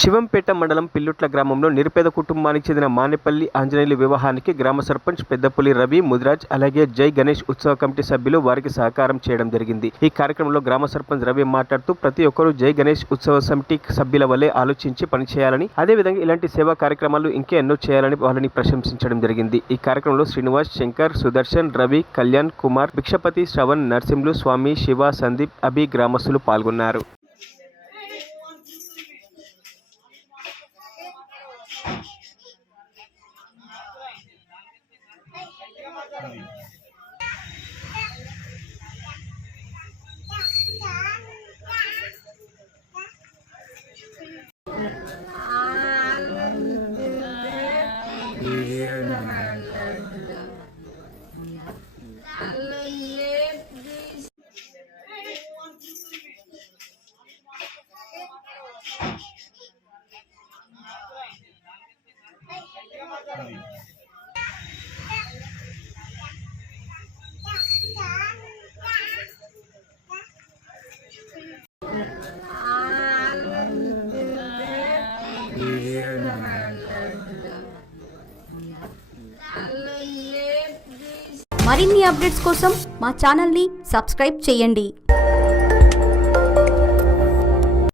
శివంపేట మండలం పిల్లుట్ల గ్రామంలో నిరుపేద కుటుంబానికి చెందిన మానేపల్లి ఆంజనేయులు వివాహానికి గ్రామ సర్పంచ్ పెద్దపులి రవి ముదిరాజ్ అలాగే జై గణేష్ ఉత్సవ కమిటీ సభ్యులు వారికి సహకారం చేయడం జరిగింది. ఈ కార్యక్రమంలో గ్రామ సర్పంచ్ రవి మాట్లాడుతూ ప్రతి ఒక్కరూ జై గణేష్ ఉత్సవ సమితి సభ్యుల వల్లే ఆలోచించి పనిచేయాలని, అదేవిధంగా ఇలాంటి సేవా కార్యక్రమాలు ఇంకెన్నో చేయాలని వాళ్ళని ప్రశంసించడం జరిగింది. ఈ కార్యక్రమంలో శ్రీనివాస్, శంకర్, సుదర్శన్, రవి, కళ్యాణ్ కుమార్, భిక్షపతి, శ్రవణ్, నర్సింహులు, స్వామి, శివ, సందీప్, అభి గ్రామస్తులు పాల్గొన్నారు. మరిన్ని అప్డేట్స్ కోసం మా ఛానల్ని సబ్స్క్రైబ్ చేయండి.